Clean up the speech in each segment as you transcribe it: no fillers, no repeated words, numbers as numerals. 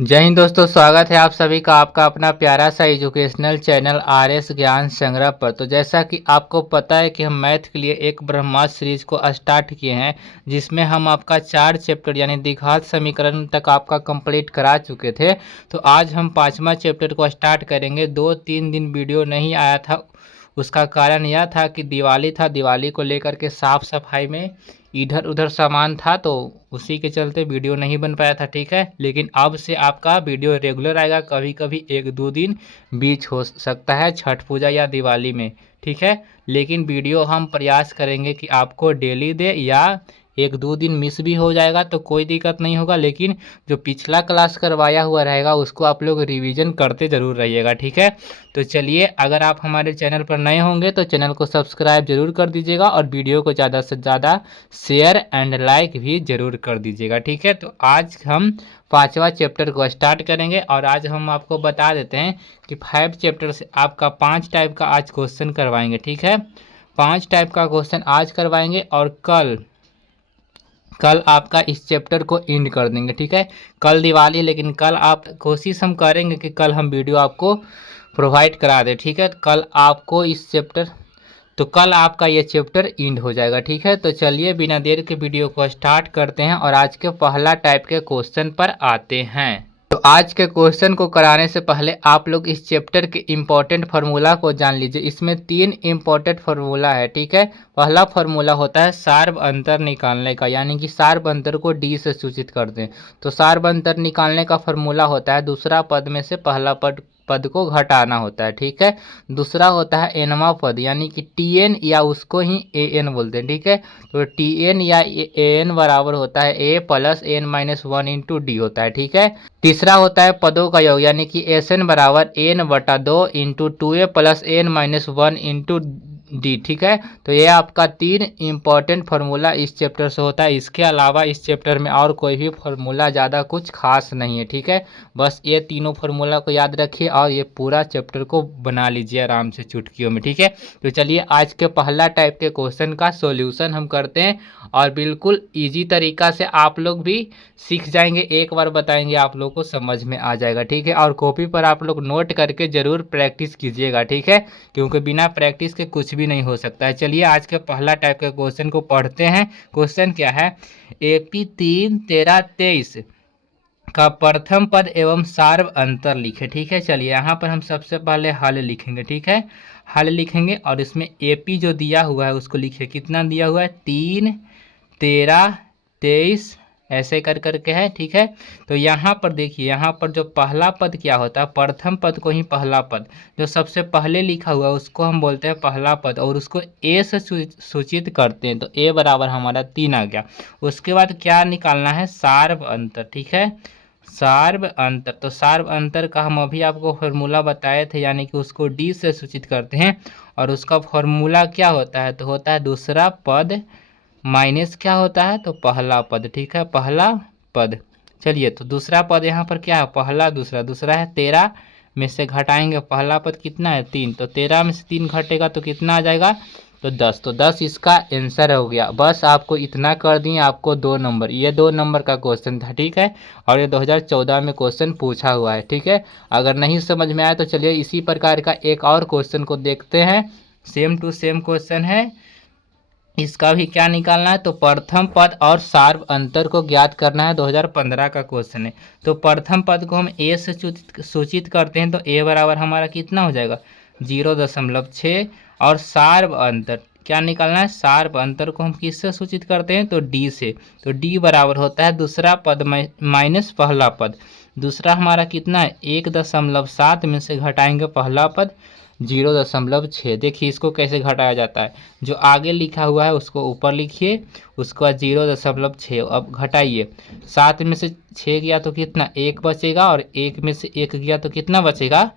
जय हिंद दोस्तों, स्वागत है आप सभी का आपका अपना प्यारा सा एजुकेशनल चैनल आरएस ज्ञान संग्रह पर। तो जैसा कि आपको पता है कि हम मैथ के लिए एक ब्रह्मास्त्र सीरीज को स्टार्ट किए हैं, जिसमें हम आपका 4 चैप्टर यानी द्विघात समीकरण तक आपका कंप्लीट करा चुके थे। तो आज हम 5वां चैप्टर को स्टार्ट करेंगे। 2-3 दिन वीडियो नहीं आया था, उसका कारण यह था कि दिवाली था, दिवाली को लेकर के साफ़ सफाई में इधर उधर सामान था, तो उसी के चलते वीडियो नहीं बन पाया था। ठीक है, लेकिन अब से आपका वीडियो रेगुलर आएगा। कभी कभी 1-2 दिन बीच हो सकता है छठ पूजा या दिवाली में, ठीक है, लेकिन वीडियो हम प्रयास करेंगे कि आपको डेली दे, या 1-2 दिन मिस भी हो जाएगा तो कोई दिक्कत नहीं होगा, लेकिन जो पिछला क्लास करवाया हुआ रहेगा उसको आप लोग रिवीजन करते ज़रूर रहिएगा। ठीक है, तो चलिए, अगर आप हमारे चैनल पर नए होंगे तो चैनल को सब्सक्राइब जरूर कर दीजिएगा और वीडियो को ज़्यादा से ज़्यादा शेयर एंड लाइक भी ज़रूर कर दीजिएगा। ठीक है, तो आज हम 5वां चैप्टर को स्टार्ट करेंगे और आज हम आपको बता देते हैं कि 5 चैप्टर से आपका 5 टाइप का आज क्वेश्चन करवाएंगे। ठीक है, 5 टाइप का क्वेश्चन आज करवाएंगे और कल आपका इस चैप्टर को एंड कर देंगे। ठीक है, कल दिवाली, लेकिन कल आप कोशिश हम करेंगे कि कल हम वीडियो आपको प्रोवाइड करा दें। ठीक है, कल आपको इस चैप्टर तो कल आपका ये चैप्टर एंड हो जाएगा। ठीक है, तो चलिए बिना देर के वीडियो को स्टार्ट करते हैं और आज के पहला टाइप के क्वेश्चन पर आते हैं। तो आज के क्वेश्चन को कराने से पहले आप लोग इस चैप्टर के इम्पोर्टेंट फार्मूला को जान लीजिए। इसमें 3 इम्पोर्टेंट फार्मूला है। ठीक है, पहला फार्मूला होता है सार्व अंतर निकालने का, यानी कि सार्व अंतर को डी से सूचित कर दें तो सार्व अंतर निकालने का फार्मूला होता है दूसरा पद में से पहला पद को घटाना होता है। ठीक है, दूसरा होता है एनवा पद, यानी कि टी एन या उसको ही ए एन बोलते हैं। ठीक है, तो टी एन या ए एन बराबर होता है a plus n minus 1 into d होता है। ठीक है, तीसरा होता है पदों का योग, यानी कि एस एन बराबर एन बटा 2 into 2a plus n minus 1 into d. ठीक है, तो ये आपका 3 इम्पॉर्टेंट फार्मूला इस चैप्टर से होता है। इसके अलावा इस चैप्टर में और कोई भी फार्मूला ज़्यादा कुछ खास नहीं है। ठीक है, बस ये तीनों फार्मूला को याद रखिए और ये पूरा चैप्टर को बना लीजिए आराम से चुटकियों में। ठीक है, तो चलिए आज के पहला टाइप के क्वेश्चन का सॉल्यूशन हम करते हैं और बिल्कुल ईजी तरीका से आप लोग भी सीख जाएंगे। एक बार बताएंगे आप लोग को समझ में आ जाएगा। ठीक है, और कॉपी पर आप लोग नोट करके ज़रूर प्रैक्टिस कीजिएगा। ठीक है, क्योंकि बिना प्रैक्टिस के कुछ भी नहीं हो सकता है। चलिए आज के पहला टाइप के क्वेश्चन को पढ़ते हैं। क्वेश्चन क्या है, AP 3, 13, 23 का प्रथम पद एवं सार्व अंतर लिखे। ठीक है, चलिए यहाँ पर हम सबसे पहले हल लिखेंगे। ठीक है, हल लिखेंगे और इसमें AP जो दिया हुआ है उसको लिखिए। कितना दिया हुआ है, 3, 13, 23 ऐसे कर करके है। ठीक है, तो यहाँ पर देखिए, यहाँ पर जो पहला पद क्या होता है, प्रथम पद को ही पहला पद, जो सबसे पहले लिखा हुआ है उसको हम बोलते हैं पहला पद और उसको ए से सूचित करते हैं। तो ए बराबर हमारा 3 आ गया। उसके बाद क्या निकालना है, सार्व अंतर। ठीक है, सार्व अंतर, तो सार्व अंतर का हम अभी आपको फार्मूला बताए थे, यानी कि उसको डी से सूचित करते हैं और उसका फार्मूला क्या होता है, तो होता है दूसरा पद माइनस क्या होता है, तो पहला पद। ठीक है, पहला पद। चलिए, तो दूसरा पद यहाँ पर क्या है, पहला दूसरा, दूसरा है 13 में से घटाएंगे पहला पद कितना है 3, तो 13 में से 3 घटेगा तो कितना आ जाएगा, तो 10। तो 10 इसका आंसर हो गया। बस आपको इतना कर दिए, आपको 2 नंबर, ये 2 नंबर का क्वेश्चन था। ठीक है, और ये 2014 में क्वेश्चन पूछा हुआ है। ठीक है, अगर नहीं समझ में आया तो चलिए इसी प्रकार का एक और क्वेश्चन को देखते हैं। सेम टू सेम क्वेश्चन है, इसका भी क्या निकालना है, तो प्रथम पद और सार्व अंतर को ज्ञात करना है। 2015 का क्वेश्चन है। तो प्रथम पद को हम ए से सूचित करते हैं, तो ए बराबर हमारा कितना हो जाएगा, 0.6 और सार्व अंतर क्या निकालना है, सार्व अंतर को हम किससे सूचित करते हैं, तो डी से। तो डी बराबर होता है दूसरा पद माइनस पहला पद। दूसरा हमारा कितना है, 1.7 में से घटाएंगे पहला पद 0.6। देखिए इसको कैसे घटाया जाता है, जो आगे लिखा हुआ है उसको ऊपर लिखिए, उसके बाद 0.6 अब घटाइए। 7 में से 6 गया तो कितना, 1 बचेगा, और 1 में से 1 गया तो कितना बचेगा,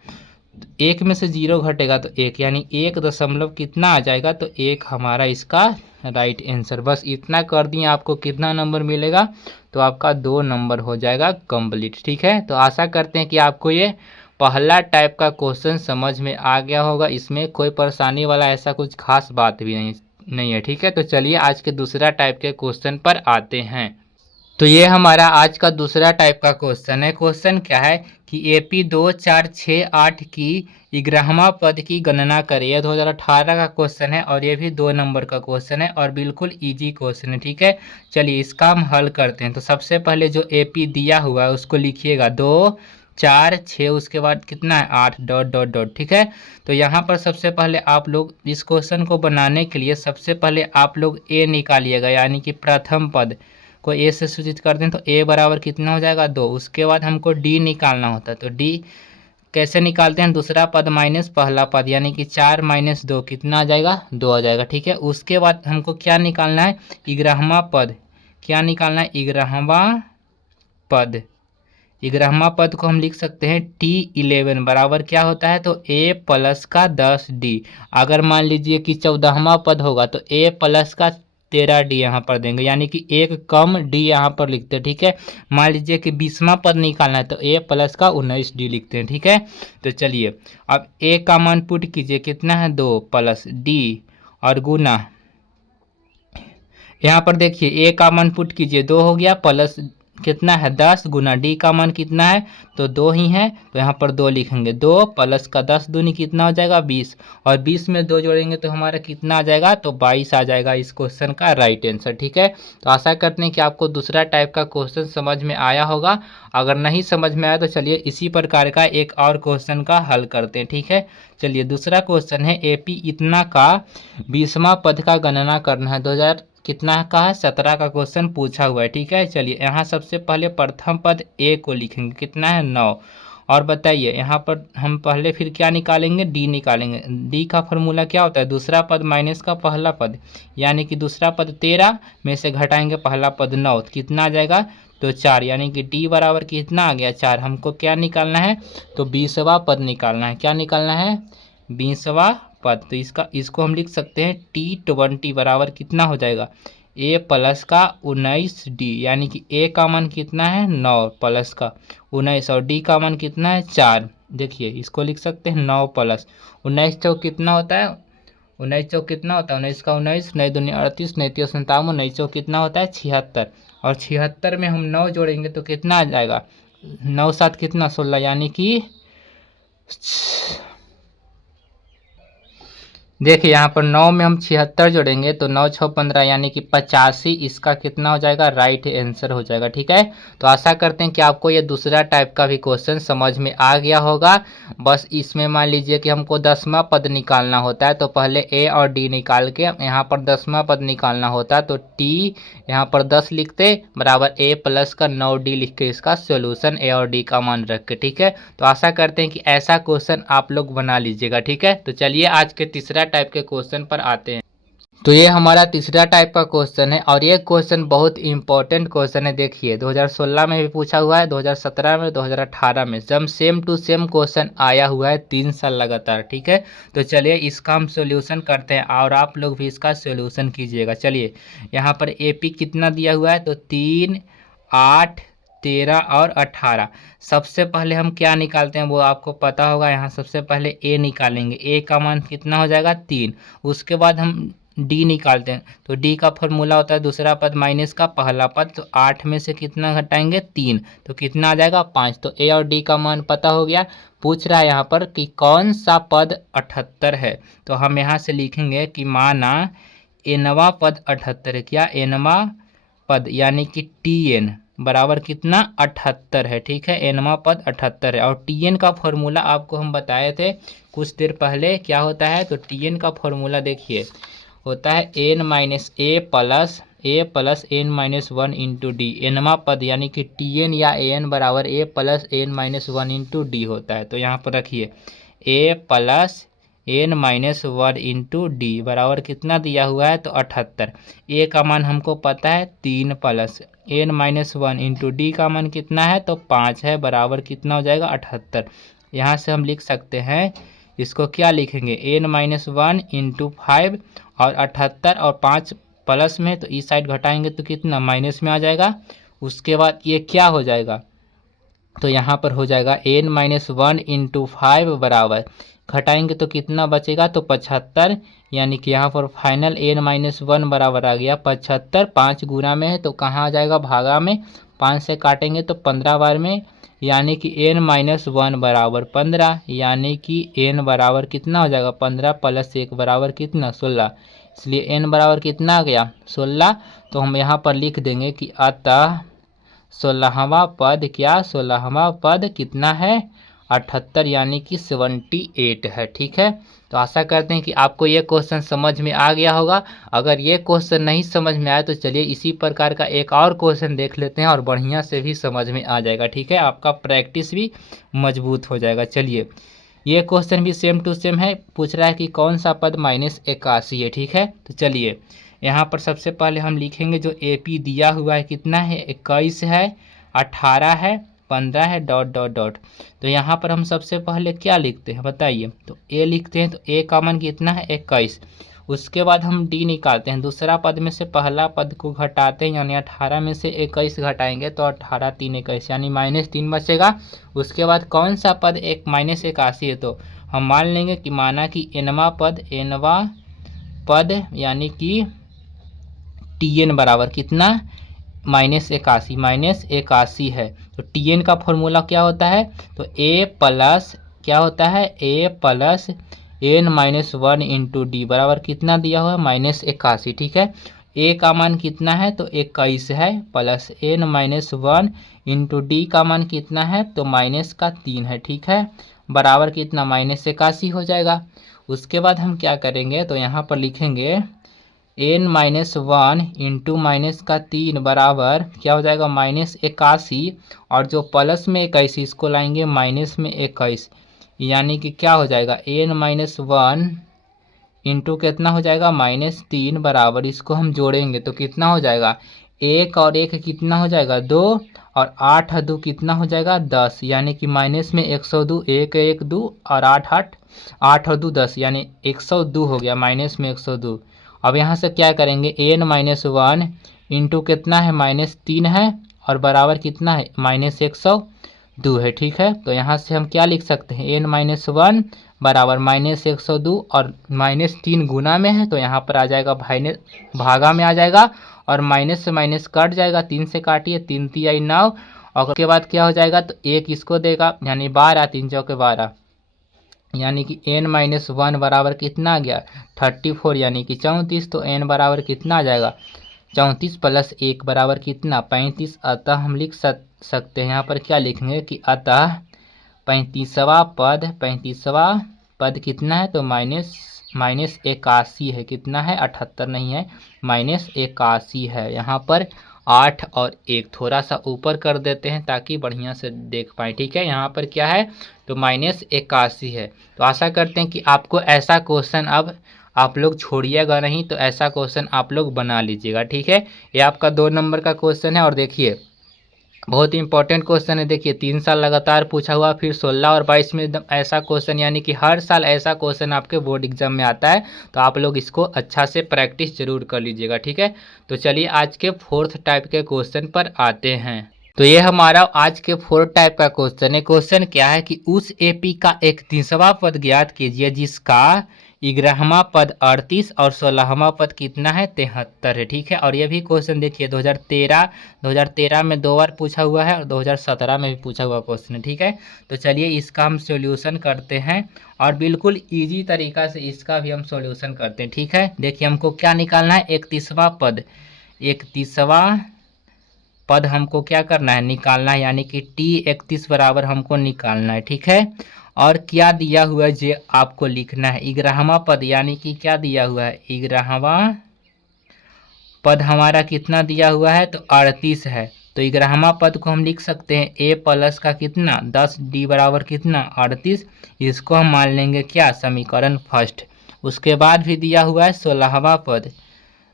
1 में से 0 घटेगा तो 1, यानी 1 दशमलव कितना आ जाएगा, तो 1 हमारा इसका राइट आंसर। बस इतना कर दिए, आपको कितना नंबर मिलेगा, तो आपका 2 नंबर हो जाएगा कंप्लीट। ठीक है, तो आशा करते हैं कि आपको ये पहला टाइप का क्वेश्चन समझ में आ गया होगा। इसमें कोई परेशानी वाला ऐसा कुछ खास बात भी नहीं है। ठीक है, तो चलिए आज के दूसरा टाइप के क्वेश्चन पर आते हैं। तो ये हमारा आज का दूसरा टाइप का क्वेश्चन है। क्वेश्चन क्या है कि AP 2, 4, 6, 8 की 11वां पद की गणना करें। यह 2018 का क्वेश्चन है और ये भी 2 नंबर का क्वेश्चन है और बिल्कुल इजी क्वेश्चन है, ठीक है। चलिए इसका हम हल करते हैं। तो सबसे पहले जो AP दिया हुआ है उसको लिखिएगा 2, 4, 6, उसके बाद कितना है 8 डॉट डॉट डॉट, ठीक है। तो यहाँ पर सबसे पहले आप लोग इस क्वेश्चन को बनाने के लिए सबसे पहले आप लोग A निकालिएगा, यानी कि प्रथम पद को ए से सूचित करते हैं। तो ए बराबर कितना हो जाएगा 2। उसके बाद हमको डी निकालना होता है। तो डी कैसे निकालते हैं, दूसरा पद माइनस पहला पद, यानी कि 4 - 2 कितना आ जाएगा 2 आ जाएगा, ठीक है। उसके बाद हमको क्या निकालना है 11वां पद। क्या निकालना है 11वां पद। 11वां पद को हम लिख सकते हैं T11 बराबर क्या होता है, तो A प्लस का 10D। अगर मान लीजिए कि 14वां पद होगा तो A प्लस का 13D यहाँ पर देंगे, यानी कि एक कम D यहाँ पर लिखते हैं, ठीक है। मान लीजिए कि 20वां पद निकालना है तो A प्लस का 19D लिखते हैं, ठीक है। तो चलिए अब A का मान पुट कीजिए, कितना है 2 प्लस D और गुना, यहाँ पर देखिए A का मान पुट कीजिए 2 हो गया, प्लस कितना है 10 गुना D का मान कितना है तो 2 ही है, तो यहाँ पर 2 लिखेंगे। 2 प्लस का 10 दूनी कितना हो जाएगा 20, और 20 में 2 जोड़ेंगे तो हमारा कितना आ जाएगा तो 22 आ जाएगा इस क्वेश्चन का राइट आंसर, ठीक है। तो आशा करते हैं कि आपको दूसरा टाइप का क्वेश्चन समझ में आया होगा। अगर नहीं समझ में आया तो चलिए इसी प्रकार का एक और क्वेश्चन का हल करते हैं, ठीक है। चलिए दूसरा क्वेश्चन है AP इतना का 20वां पद का गणना करना है। 2000 कितना का है 17 का क्वेश्चन पूछा हुआ है, ठीक है। चलिए यहाँ सबसे पहले प्रथम पद A को लिखेंगे, कितना है 9। और बताइए यहाँ पर हम पहले फिर क्या निकालेंगे D निकालेंगे। D का फॉर्मूला क्या होता है, दूसरा पद माइनस का पहला पद, यानी कि दूसरा पद 13 में से घटाएंगे पहला पद 9, कितना आ जाएगा तो 4, यानी कि D बराबर कितना आ गया 4। हमको क्या निकालना है तो 20वां पद निकालना है। क्या निकालना है 20वां पद। तो इसको हम लिख सकते हैं T20 बराबर कितना हो जाएगा A प्लस का 19D, यानी कि A का मान कितना है 9 प्लस का 19 और D का मान कितना है 4। देखिए इसको लिख सकते हैं 9 प्लस 19 चौक कितना होता है, 19 चौक कितना होता है 19 का 19, 9 दूनी 38, 9 तीस 57, 19 चौक कितना होता है 76, और 76 में हम 9 जोड़ेंगे तो कितना आ जाएगा 9 7 कितना 16, यानी कि देखिए यहाँ पर 9 में हम 76 जोड़ेंगे तो 9 6 15, यानी कि 85, इसका कितना हो जाएगा राइट आंसर हो जाएगा, ठीक है। तो आशा करते हैं कि आपको ये दूसरा टाइप का भी क्वेश्चन समझ में आ गया होगा। बस इसमें मान लीजिए कि हमको 10वां पद निकालना होता है तो पहले A और D निकाल के यहाँ पर 10वां पद निकालना होता है तो T यहाँ पर 10 लिखते बराबर A प्लस का 9D लिख के इसका सोल्यूशन A और D का मान रख के, ठीक है। तो आशा करते हैं कि ऐसा क्वेश्चन आप लोग बना लीजिएगा, ठीक है। तो चलिए आज के तीसरा टाइप के क्वेश्चन पर आते हैं। तो ये हमारा तीसरा टाइप का क्वेश्चन है और ये क्वेश्चन बहुत इंपॉर्टेंट क्वेश्चन है। देखिए 2016 में भी पूछा हुआ है, 2017 में, 2018 में, जब सेम टू सेम क्वेश्चन आया हुआ है 3 साल लगातार, ठीक है। तो चलिए इसका हम सॉल्यूशन करते हैं और आप लोग भी इसका सॉल्यूशन कीजिएगा। चलिए यहाँ पर AP कितना दिया हुआ है तो 3, 8, 13 और 18। सबसे पहले हम क्या निकालते हैं वो आपको पता होगा। यहाँ सबसे पहले A निकालेंगे, A का मान कितना हो जाएगा 3। उसके बाद हम D निकालते हैं तो D का फॉर्मूला होता है दूसरा पद माइनस का पहला पद, तो 8 में से कितना घटाएंगे 3 तो कितना आ जाएगा 5। तो A और D का मान पता हो गया। पूछ रहा है यहाँ पर कि कौन सा पद 78 है, तो हम यहाँ से लिखेंगे कि माना nवां पद 78 है। क्या nवां पद, यानी कि TN बराबर कितना 78 है, ठीक है। nवां पद 78 है और TN का फॉर्मूला आपको हम बताए थे कुछ देर पहले। क्या होता है तो TN का फॉर्मूला देखिए होता है A plus n-1 into d. nवां पद यानी कि TN या AN बराबर A plus n-1 into d होता है। तो यहाँ पर रखिए A plus n-1 into D बराबर कितना दिया हुआ है तो 78। A का मान हमको पता है 3 प्लस n-1 इंटू डी का मान कितना है तो 5 है, बराबर कितना हो जाएगा 78। यहाँ से हम लिख सकते हैं इसको, क्या लिखेंगे n-1 इंटू 5 और 78 और 5 प्लस में, तो इस साइड घटाएंगे तो कितना माइनस में आ जाएगा। उसके बाद ये क्या हो जाएगा तो यहाँ पर हो जाएगा n-1 इंटू 5 बराबर घटाएंगे तो कितना बचेगा तो 75 यानी कि यहाँ पर फाइनल n-1 बराबर आ गया 75। 5 गुना में है तो कहाँ आ जाएगा, भागा में। 5 से काटेंगे तो 15 बार में, यानी कि n-1 बराबर 15, यानी कि n बराबर कितना हो जाएगा, 15 + 1 बराबर कितना, 16। इसलिए n बराबर कितना आ गया, 16। तो हम यहाँ पर लिख देंगे कि अतः 16वां पद क्या, 16वां पद कितना है, 78, यानी कि 78 है। ठीक है, तो आशा करते हैं कि आपको ये क्वेश्चन समझ में आ गया होगा। अगर ये क्वेश्चन नहीं समझ में आया तो चलिए इसी प्रकार का एक और क्वेश्चन देख लेते हैं और बढ़िया से भी समझ में आ जाएगा। ठीक है, आपका प्रैक्टिस भी मजबूत हो जाएगा। चलिए, ये क्वेश्चन भी सेम टू सेम है, पूछ रहा है कि कौन सा पद -81 है। ठीक है, तो चलिए यहाँ पर सबसे पहले हम लिखेंगे जो AP दिया हुआ है कितना है, 21 है, 18 है, 15 है, डॉट डॉट डॉट। तो यहाँ पर हम सबसे पहले क्या लिखते हैं बताइए, तो A लिखते हैं। तो A का मान कितना है, 21। उसके बाद हम D निकालते हैं, दूसरा पद में से पहला पद को घटाते हैं, यानी 18 में से 21 घटाएंगे तो 18 3 21, यानी -3 बचेगा। उसके बाद कौन सा पद एक -81 है, तो हम मान लेंगे कि माना कि nवां पद यानी कि TN बराबर कितना, -81 है। तो TN का फॉर्मूला क्या होता है, तो A प्लस क्या होता है, A plus n-1 into D बराबर कितना दिया हुआ है, -81। ठीक है, A का मान कितना है, तो 21 है, प्लस n-1 इंटू D का मान कितना है, तो -3 है। ठीक है, बराबर कितना, -81 हो जाएगा। उसके बाद हम क्या करेंगे, तो यहाँ पर लिखेंगे n-1 इंटू -3 बराबर क्या हो जाएगा, -81, और जो प्लस में 21 इसको लाएंगे माइनस में 21, यानी कि क्या हो जाएगा, n-1 इंटू कितना हो जाएगा, -3 बराबर, इसको हम जोड़ेंगे तो कितना हो जाएगा, 1 और 1 कितना हो जाएगा, 2, और 8 2 कितना हो जाएगा, 10, यानी कि माइनस में 102, 1 1 2 और 8 8 8 और 2 10, यानी 102 हो गया, माइनस में 102। अब यहाँ से क्या करेंगे, n-1 इंटू कितना है, -3 है, और बराबर कितना है, -102 है। ठीक है, तो यहाँ से हम क्या लिख सकते हैं, n-1 बराबर -102 और -3 गुना में है तो यहाँ पर आ जाएगा भागा में आ जाएगा, और माइनस से माइनस कट जाएगा, 3 से काटिए, 3 3 9, और उसके बाद क्या हो जाएगा, तो 1 इसको देगा, यानी 12, 3 चौके 12, यानी कि n-1 बराबर कितना आ गया, 34, यानी कि 34। तो n बराबर कितना आ जाएगा, 34 + 1 बराबर कितना, 35। अतः हम लिख सकते हैं यहाँ पर क्या लिखेंगे कि अतः 35वां पद कितना है, तो -81 है, कितना है, 78 नहीं है, -81 है। यहाँ पर 8 और 1 थोड़ा सा ऊपर कर देते हैं ताकि बढ़िया से देख पाएँ। ठीक है, यहाँ पर क्या है, तो -81 है। तो आशा करते हैं कि आपको ऐसा क्वेश्चन अब आप लोग छोड़िएगा नहीं, तो ऐसा क्वेश्चन आप लोग बना लीजिएगा। ठीक है, ये आपका 2 नंबर का क्वेश्चन है, और देखिए बहुत ही इंपॉर्टेंट क्वेश्चन है। देखिए 3 साल लगातार पूछा हुआ, फिर 16 और 22 में एकदम ऐसा क्वेश्चन, यानी कि हर साल ऐसा क्वेश्चन आपके बोर्ड एग्जाम में आता है, तो आप लोग इसको अच्छा से प्रैक्टिस जरूर कर लीजिएगा। ठीक है, तो चलिए आज के 4th टाइप के क्वेश्चन पर आते हैं। तो ये हमारा आज के 4th टाइप का क्वेश्चन है। क्वेश्चन क्या है कि उस AP का 31वां पद ज्ञात कीजिए जिसका 11वां पद 38 और 16वां पद कितना है, 73 है। ठीक है, और ये भी क्वेश्चन देखिए 2013 में 2 बार पूछा हुआ है, और 2017 में भी पूछा हुआ क्वेश्चन है। ठीक है, तो चलिए इसका हम सॉल्यूशन करते हैं, और बिल्कुल इजी तरीका से इसका भी हम सॉल्यूशन करते हैं। ठीक है, देखिए हमको क्या निकालना है, 31वां पद, 31वां पद हमको क्या करना है, निकालना है, यानी कि T31 बराबर हमको निकालना है। ठीक है, और क्या दिया हुआ है जे आपको लिखना है, 11वां पद, यानी कि क्या दिया हुआ है, 11वां पद हमारा कितना दिया हुआ है, तो 38 है। तो 11वां पद को हम लिख सकते हैं A प्लस का कितना, 10, D बराबर कितना, 38, इसको हम मान लेंगे क्या, समीकरण फर्स्ट। उसके बाद भी दिया हुआ है 16वां पद,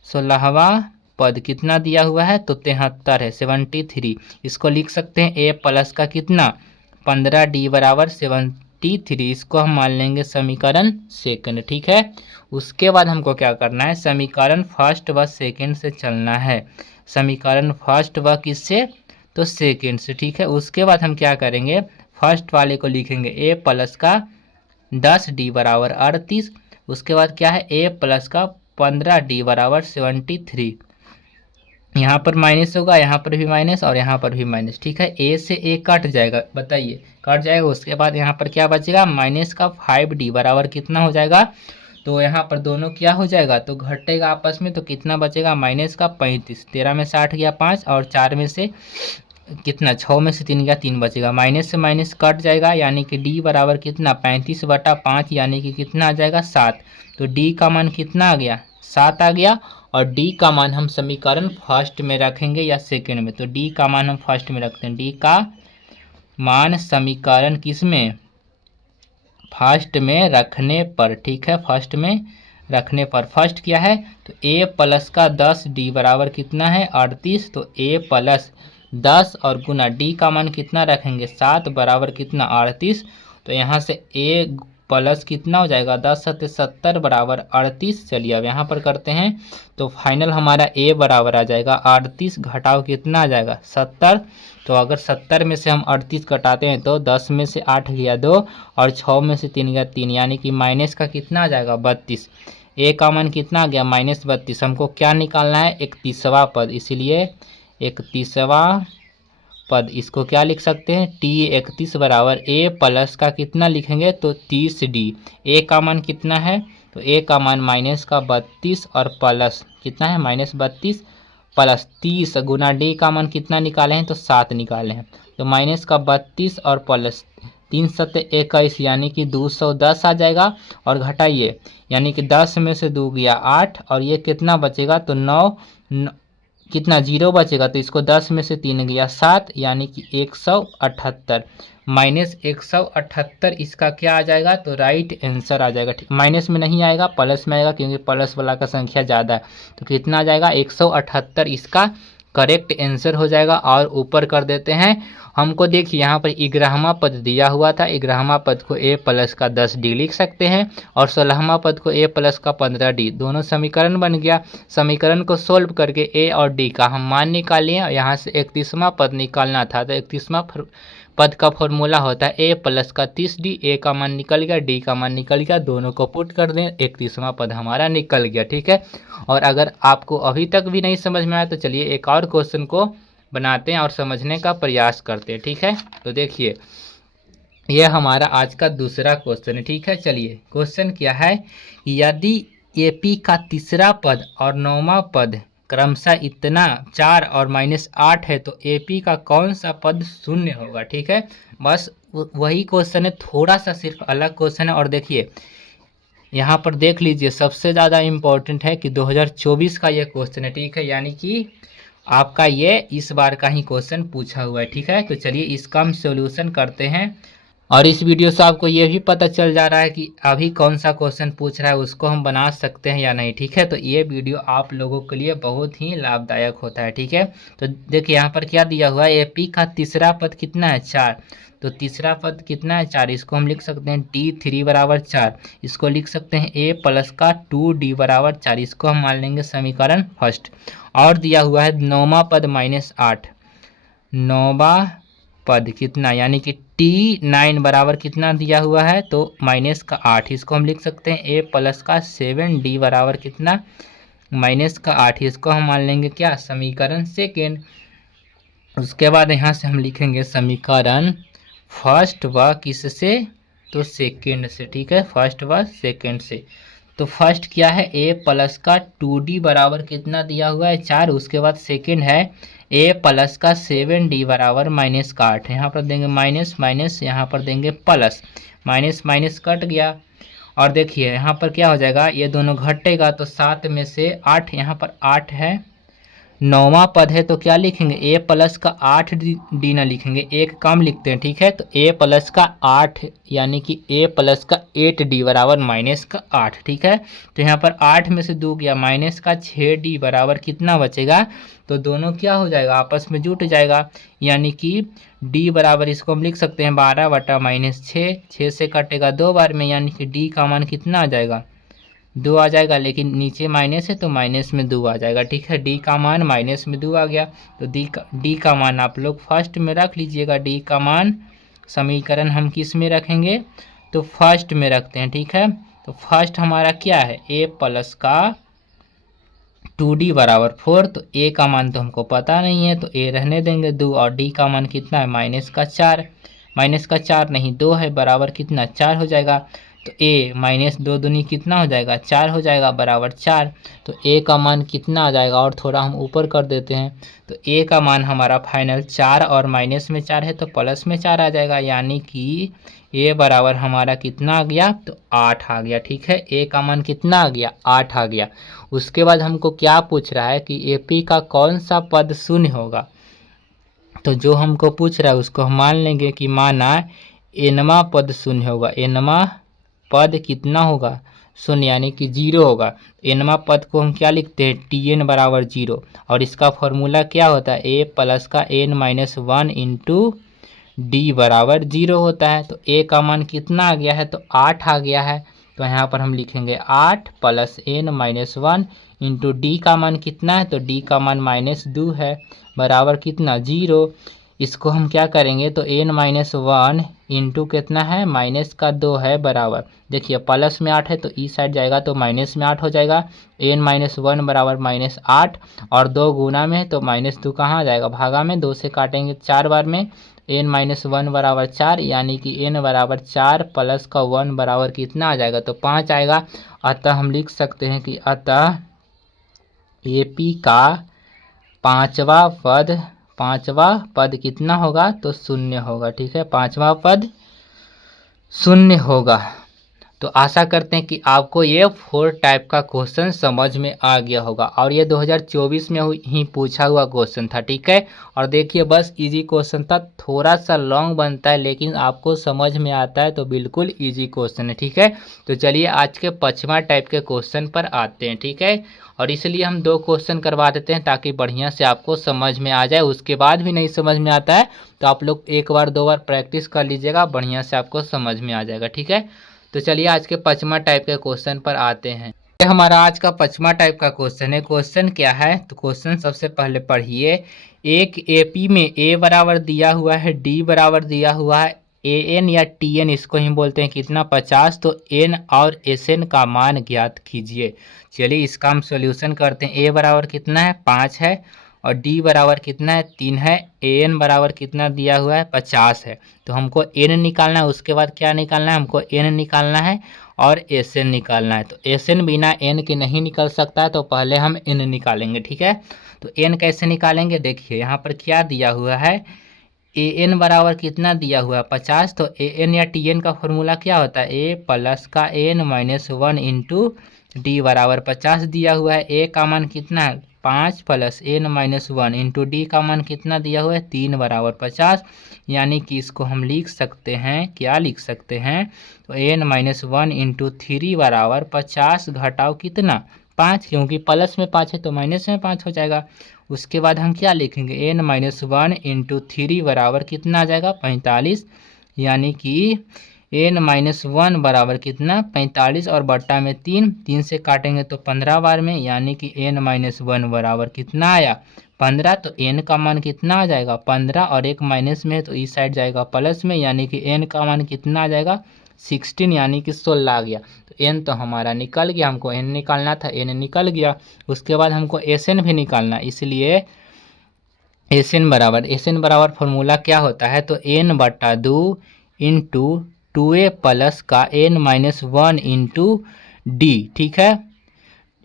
16वां पद कितना दिया हुआ है, तो 73 है, 73, इसको लिख सकते हैं A प्लस का कितना, 15, D बराबर 73, इसको हम मान लेंगे समीकरण सेकंड। ठीक है, उसके बाद हमको क्या करना है, समीकरण फर्स्ट व सेकंड से चलना है, समीकरण फर्स्ट व किससे, तो सेकंड से। ठीक है, उसके बाद हम क्या करेंगे, फर्स्ट वाले को लिखेंगे A प्लस का 10, D बराबर 38, उसके बाद क्या है a प्लस का 15d बराबर 73। यहाँ पर माइनस होगा, यहाँ पर भी माइनस और यहाँ पर भी माइनस, ठीक है। a से a कट जाएगा, बताइए कट जाएगा। उसके बाद यहाँ पर क्या बचेगा, माइनस का 5d बराबर कितना हो जाएगा, तो यहाँ पर दोनों क्या हो जाएगा, तो घटेगा आपस में, तो कितना बचेगा, माइनस का 35। 13 में 60 गया 5 और 4 में से कितना, 6 में से 3 गया 3 बचेगा। माइनस से माइनस कट जाएगा, यानी कि d बराबर कितना, 35/5 यानी कि कितना आ जाएगा 7। तो d का मान कितना आ गया, 7 आ गया। और d का मान हम समीकरण फर्स्ट में रखेंगे या सेकंड में, तो d का मान हम फर्स्ट में रखते हैं। d का मान समीकरण किस में, फर्स्ट में रखने पर, ठीक है, फर्स्ट में रखने पर। फर्स्ट क्या है, तो a प्लस का 10d बराबर कितना है 38। तो a प्लस 10 और गुना d का मान कितना रखेंगे 7 बराबर कितना 38। तो यहाँ से a प्लस कितना हो जाएगा 10 7 70 बराबर 38। चलिए अब यहाँ पर करते हैं, तो फाइनल हमारा a बराबर आ जाएगा 38 घटाव कितना आ जाएगा 70। तो अगर 70 में से हम 38 घटाते हैं तो 10 में से 8 गया 2 और 6 में से 3 गया 3, यानी कि माइनस का कितना आ जाएगा 32। a का मान कितना आ गया -32। हमको क्या निकालना है, 31वां पद, इसीलिए 31वां पद, इसको क्या लिख सकते हैं, t 31 बराबर a प्लस का कितना लिखेंगे, तो 30d। a का मान कितना है, तो a का मान माइनस का 32 और प्लस कितना है -32 प्लस 30 गुना d का मान कितना निकाले हैं, तो 7 निकाले हैं। तो माइनस का 32 और प्लस 3 7 21 यानी कि 210 आ जाएगा। और घटाइए, यानी कि 10 में से 2 गया 8 और ये कितना बचेगा, तो 9 कितना 0 बचेगा, तो इसको 10 में से 3 गया 7 यानी कि 178 माइनस 178 इसका क्या आ जाएगा, तो राइट आंसर आ जाएगा। ठीक, माइनस में नहीं आएगा प्लस में आएगा, क्योंकि प्लस वाला का संख्या ज़्यादा है। तो कितना आ जाएगा 178 इसका करेक्ट आंसर हो जाएगा। और ऊपर कर देते हैं, हमको देखिए यहाँ पर 11वां पद दिया हुआ था, 11वां पद को a प्लस का 10d लिख सकते हैं और 16वां पद को a प्लस का 15d, दोनों समीकरण बन गया। समीकरण को सोल्व करके a और d का हम मान निकालिए। यहाँ से 31वां पद निकालना था, तो 31वां पद का फॉर्मूला होता है a प्लस का 30d। a का मान निकल गया, d का मान निकल गया, दोनों को पुट कर दें, 31वां पद हमारा निकल गया, ठीक है। और अगर आपको अभी तक भी नहीं समझ में आया तो चलिए एक और क्वेश्चन को बनाते हैं और समझने का प्रयास करते हैं, ठीक है। तो देखिए यह हमारा आज का दूसरा क्वेश्चन है, ठीक है। चलिए क्वेश्चन क्या है, यदि AP का तीसरा पद और 9वां पद क्रमशः इतना 4 और -8 है तो AP का कौन सा पद शून्य होगा, ठीक है। बस वही क्वेश्चन है, थोड़ा सा सिर्फ अलग क्वेश्चन है। और देखिए यहाँ पर देख लीजिए, सबसे ज़्यादा इम्पोर्टेंट है कि 2024 का ये क्वेश्चन है, ठीक है, यानी कि आपका ये इस बार का ही क्वेश्चन पूछा हुआ है, ठीक है। तो चलिए इसका हम सॉल्यूशन करते हैं। और इस वीडियो से आपको ये भी पता चल जा रहा है कि अभी कौन सा क्वेश्चन पूछ रहा है, उसको हम बना सकते हैं या नहीं, ठीक है। तो ये वीडियो आप लोगों के लिए बहुत ही लाभदायक होता है, ठीक है। तो देखिए यहाँ पर क्या दिया हुआ है, AP का तीसरा पद कितना है 4, तो तीसरा पद कितना है 4, इसको हम लिख सकते हैं T3 बराबर 4, इसको लिख सकते हैं a प्लस का 2d बराबर 4, इसको हम मान लेंगे समीकरण फर्स्ट। और दिया हुआ है 9वां पद -8, 9वां पद कितना, यानी कि T9 बराबर कितना दिया हुआ है, तो माइनस का 8, इसको हम लिख सकते हैं a प्लस का 7d बराबर कितना माइनस का 8, इसको हम मान लेंगे क्या समीकरण सेकेंड। उसके बाद यहाँ से हम लिखेंगे समीकरण फर्स्ट व किससे, तो सेकेंड से, ठीक है, फर्स्ट व सेकेंड से। तो फर्स्ट क्या है, a प्लस का 2d बराबर कितना दिया हुआ है 4, उसके बाद सेकेंड है a प्लस का 7d बराबर माइनस का 8, यहाँ पर देंगे माइनस माइनस, यहाँ पर देंगे प्लस, माइनस माइनस कट गया। और देखिए यहाँ पर क्या हो जाएगा, ये दोनों घटेगा तो 7 में से 8, यहाँ पर 8 है, 9वां पद है तो क्या लिखेंगे a प्लस का 8d ना लिखेंगे, एक कम लिखते हैं, ठीक है। तो a प्लस का 8 यानी कि a प्लस का 8d बराबर माइनस का 8, ठीक है। तो यहाँ पर 8 में से 2 गया, माइनस का 6d बराबर कितना बचेगा, तो दोनों क्या हो जाएगा आपस में जुट जाएगा, यानी कि d बराबर इसको हम लिख सकते हैं 12/-6, 6 से कटेगा 2 बार में, यानी कि d का मान कितना आ जाएगा 2 आ जाएगा, लेकिन नीचे माइनस है तो माइनस में 2 आ जाएगा, ठीक है। d का मान माइनस में 2 आ गया, तो d का मान आप लोग फर्स्ट में रख लीजिएगा। d का मान समीकरण हम किस में रखेंगे, तो फर्स्ट में रखते हैं, ठीक है। तो फर्स्ट हमारा क्या है, a प्लस का 2d बराबर 4। तो a का मान तो हमको पता नहीं है तो a रहने देंगे 2, और d का मान कितना है माइनस का 4, माइनस का 4 नहीं 2 है, बराबर कितना 4 हो जाएगा। तो a माइनस 2 दूनी कितना हो जाएगा 4 हो जाएगा, बराबर 4। तो a का मान कितना आ जाएगा, और थोड़ा हम ऊपर कर देते हैं तो a का मान हमारा फाइनल 4 और माइनस में 4 है तो प्लस में 4 आ जाएगा, यानी कि a बराबर हमारा कितना आ गया, तो 8 आ गया। ठीक है, a का मान कितना आ गया, 8 आ गया। उसके बाद हमको क्या पूछ रहा है कि AP का कौन सा पद शून्य होगा। तो जो हमको पूछ रहा है उसको हम मान लेंगे कि माना nवां पद शून्य होगा। nवां पद कितना होगा, शून्य, यानी कि 0 होगा। nवां पद को हम क्या लिखते हैं, Tn बराबर 0, और इसका फॉर्मूला क्या होता है, a प्लस का n माइनस 1 इंटू डी बराबर 0 होता है। तो a का मान कितना आ गया है, तो 8 आ गया है। तो यहाँ पर हम लिखेंगे 8 plus n minus 1 into D का मान कितना है, तो d का मान माइनस 2 है, बराबर कितना 0। इसको हम क्या करेंगे, तो n माइनस 1 इंटू कितना है माइनस का 2 है, बराबर देखिए प्लस में 8 है तो इस साइड जाएगा तो माइनस में 8 हो जाएगा। n माइनस 1 बराबर माइनस 8, और 2 गुना में है तो माइनस 2 कहाँ आ जाएगा, भागा में 2 से काटेंगे 4 बार में, n माइनस 1 बराबर 4, यानी कि n बराबर 4 प्लस का 1 बराबर कितना आ जाएगा, तो 5 आएगा। अतः हम लिख सकते हैं कि अतः AP का पांचवा पद कितना होगा, तो शून्य होगा। ठीक है, पांचवा पद शून्य होगा। तो आशा करते हैं कि आपको ये 4 टाइप का क्वेश्चन समझ में आ गया होगा, और ये 2024 में ही पूछा हुआ क्वेश्चन था। ठीक है, और देखिए बस इजी क्वेश्चन था, थोड़ा सा लॉन्ग बनता है लेकिन आपको समझ में आता है तो बिल्कुल इजी क्वेश्चन है। ठीक है, तो चलिए आज के 5वां टाइप के क्वेश्चन पर आते हैं। ठीक है, और इसलिए हम 2 क्वेश्चन करवा देते हैं ताकि बढ़िया से आपको समझ में आ जाए। उसके बाद भी नहीं समझ में आता है तो आप लोग 1 बार 2 बार प्रैक्टिस कर लीजिएगा, बढ़िया से आपको समझ में आ जाएगा। ठीक है, तो चलिए आज के 5वां टाइप के क्वेश्चन पर आते हैं। ये हमारा आज का 5वां टाइप का क्वेश्चन है। क्वेश्चन क्या है, तो क्वेश्चन सबसे पहले पढ़िए। एक AP में A बराबर दिया हुआ है, D बराबर दिया हुआ है, AN या TN इसको ही बोलते हैं कितना 50, तो N और SN का मान ज्ञात कीजिए। चलिए इसका हम सॉल्यूशन करते हैं। A बराबर कितना है 5 है, और D बराबर कितना है 3 है, AN बराबर कितना दिया हुआ है 50 है। तो हमको N निकालना है, उसके बाद क्या निकालना है, हमको N निकालना है और SN निकालना है। तो SN बिना N के नहीं निकल सकता है, तो पहले हम N निकालेंगे। ठीक है, तो N कैसे निकालेंगे, देखिए यहाँ पर क्या दिया हुआ है, AN बराबर कितना दिया हुआ है 50, तो AN या TN का फॉर्मूला क्या होता है, A प्लस का N माइनस 1 इंटू डी बराबर 50 दिया हुआ है। A का मान कितना है 5 plus N minus 1 into D का मान कितना दिया हुआ है 3 बराबर 50, यानी कि इसको हम लिख सकते हैं, क्या लिख सकते हैं, तो N माइनस 1 इंटू 3 बराबर 50 घटाओ कितना 5, क्योंकि प्लस में 5 है तो माइनस में 5 हो जाएगा। उसके बाद हम क्या लिखेंगे, N माइनस 1 इंटू 3 बराबर कितना आ जाएगा 45, यानी कि N माइनस 1 बराबर कितना 45, और बट्टा में 3 से काटेंगे तो 15 बार में, यानी कि N माइनस 1 बराबर कितना आया 15। तो N का मान कितना आ जाएगा 15, और एक माइनस में है तो इस साइड जाएगा प्लस में, यानी कि N का मान कितना आ जाएगा 16, यानी कि 16 आ गया। तो N तो हमारा निकल गया, हमको N निकालना था, N निकल गया। उसके बाद हमको SN भी निकालना, इसलिए SN बराबर फॉर्मूला क्या होता है, तो N बटा 2 इंटू 2A प्लस का N माइनस 1 इंटू डी। ठीक है,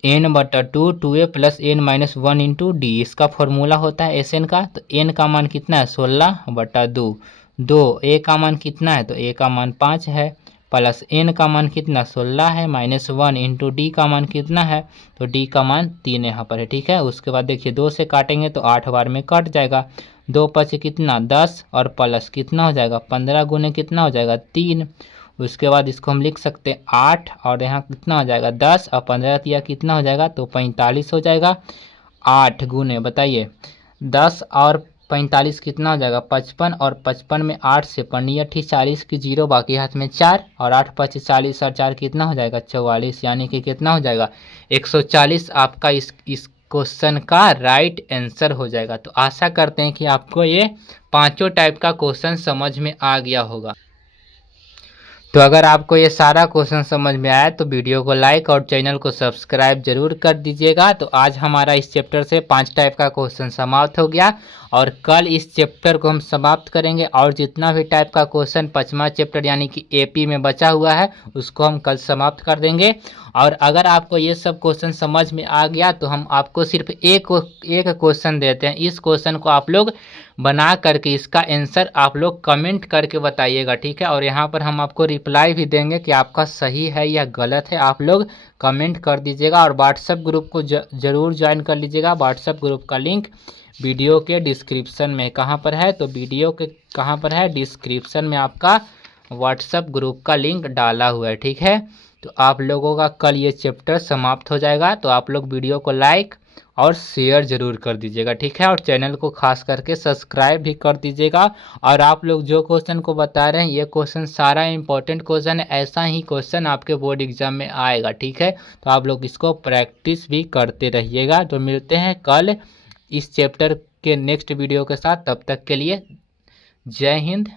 N बटा 2 plus N minus 1 into D इसका फॉर्मूला होता है SN का। तो N का मान कितना है 16 बटा 2, A का मान कितना है, तो A का मान 5 है, प्लस N का मान कितना 16 है, माइनस 1 इंटू डी का मान कितना है, तो D का मान 3 यहाँ पर है। ठीक है, उसके बाद देखिए 2 से काटेंगे तो 8 बार में कट जाएगा, 2 5 कितना 10, और प्लस कितना हो जाएगा 15 गुने कितना हो जाएगा 3। उसके बाद इसको हम लिख सकते हैं 8, और यहाँ कितना हो जाएगा 10, और 15 दिया कितना हो जाएगा, तो 45 हो जाएगा। 8 गुने बताइए 10 और 45 कितना हो जाएगा 55, और 55 में 8 से पन्नी 40 की 0 बाकी हाथ में 4, और 8 5 40 और 4 कितना हो जाएगा 44, यानी कि कितना हो जाएगा 140 आपका इस क्वेश्चन का राइट आंसर हो जाएगा। तो आशा करते हैं कि आपको ये 5 टाइप का क्वेश्चन समझ में आ गया होगा। तो अगर आपको ये सारा क्वेश्चन समझ में आया तो वीडियो को लाइक और चैनल को सब्सक्राइब जरूर कर दीजिएगा। तो आज हमारा इस चैप्टर से 5 टाइप का क्वेश्चन समाप्त हो गया और कल इस चैप्टर को हम समाप्त करेंगे और जितना भी टाइप का क्वेश्चन 5वां चैप्टर यानी कि एपी में बचा हुआ है उसको हम कल समाप्त कर देंगे। और अगर आपको ये सब क्वेश्चन समझ में आ गया तो हम आपको सिर्फ एक क्वेश्चन देते हैं। इस क्वेश्चन को आप लोग बना करके इसका आंसर आप लोग कमेंट करके बताइएगा, ठीक है। और यहाँ पर हम आपको रिप्लाई भी देंगे कि आपका सही है या गलत है, आप लोग कमेंट कर दीजिएगा। और व्हाट्सएप ग्रुप को ज़रूर ज्वाइन कर लीजिएगा। व्हाट्सएप ग्रुप का लिंक वीडियो के डिस्क्रिप्शन में कहाँ पर है, तो वीडियो के कहाँ पर है, डिस्क्रिप्शन में आपका व्हाट्सएप ग्रुप का लिंक डाला हुआ है, ठीक है। तो आप लोगों का कल ये चैप्टर समाप्त हो जाएगा। तो आप लोग वीडियो को लाइक और शेयर ज़रूर कर दीजिएगा, ठीक है। और चैनल को खास करके सब्सक्राइब भी कर दीजिएगा। और आप लोग जो क्वेश्चन को बता रहे हैं ये क्वेश्चन सारा इंपॉर्टेंट क्वेश्चन है, ऐसा ही क्वेश्चन आपके बोर्ड एग्जाम में आएगा, ठीक है। तो आप लोग इसको प्रैक्टिस भी करते रहिएगा। तो मिलते हैं कल इस चैप्टर के नेक्स्ट वीडियो के साथ, तब तक के लिए जय हिंद।